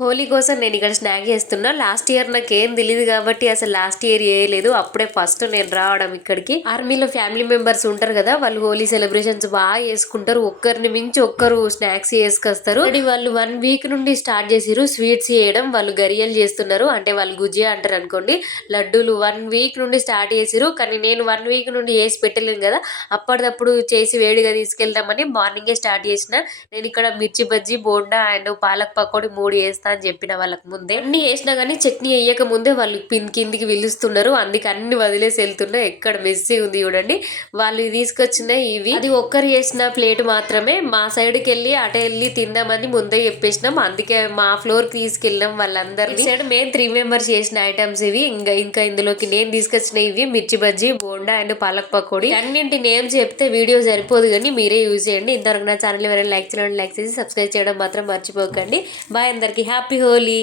హోలీ కోసం నేను ఇక్కడ స్నాక్ చేస్తున్నా. లాస్ట్ ఇయర్ నాకేం తెలియదు కాబట్టి అసలు లాస్ట్ ఇయర్ చేయలేదు. అప్పుడే ఫస్ట్ నేను రావడం ఇక్కడికి. ఆర్మీలో ఫ్యామిలీ మెంబర్స్ ఉంటారు కదా, వాళ్ళు హోలీ సెలబ్రేషన్స్ బాగా చేసుకుంటారు. ఒక్కరిని మించి ఒక్కరు స్నాక్స్ చేసుకొస్తారు. వాళ్ళు 1 వీక్ నుండి స్టార్ట్ చేసిరు స్వీట్స్ చేయడం. వాళ్ళు గరియలు చేస్తున్నారు, అంటే వాళ్ళు గుజియా అంటారు అనుకోండి. లడ్డూలు 1 వీక్ నుండి స్టార్ట్ చేసిరు. కానీ నేను 1 వీక్ నుండి వేసి పెట్టలేను కదా, అప్పటిదప్పుడు చేసి వేడిగా తీసుకెళ్దామని మార్నింగే స్టార్ట్ చేసిన. నేను ఇక్కడ మిర్చి బజ్జీ, బోండా అండ్ పాలక్ పకోడీ 3 చేస్తా అని చెప్పిన వాళ్ళకి ముందే. అన్ని వేసినా గానీ చట్నీ వేయక ముందే వాళ్ళు కిందికి పిలుస్తున్నారు. అందుకే అన్ని వదిలేసి వెళ్తున్నా. ఎక్కడ మెస్సీ ఉంది చూడండి. వాళ్ళు తీసుకొచ్చిన ఇవి, అది ఒక్కరు చేసిన ప్లేట్ మాత్రమే. మా సైడ్కి వెళ్ళి అటే వెళ్ళి తిందామని ముందే చెప్పేసినాం. అందుకే మా ఫ్లోర్ కి తీసుకెళ్ళినాం వాళ్ళందరినీ. సైడ్ మేము 3 మెంబర్స్ చేసిన ఐటమ్స్ ఇవి. ఇంకా ఇందులోకి నేను తీసుకొచ్చిన ఇవి మిర్చి బజ్జీ, బోండా అండ్ పాలక్ పకోడీ. అన్నింటి నేమ్ చెప్తే వీడియో సరిపోదు కానీ మీరే యూజ్ చేయండి. ఇంతవరకు నా ఛానల్ ఎవరైనా లైక్ చేసి సబ్స్క్రైబ్ చేయడం మాత్రం మర్చిపోకండి. బాయ్ అందరికి. హ్యాపీ హోలీ.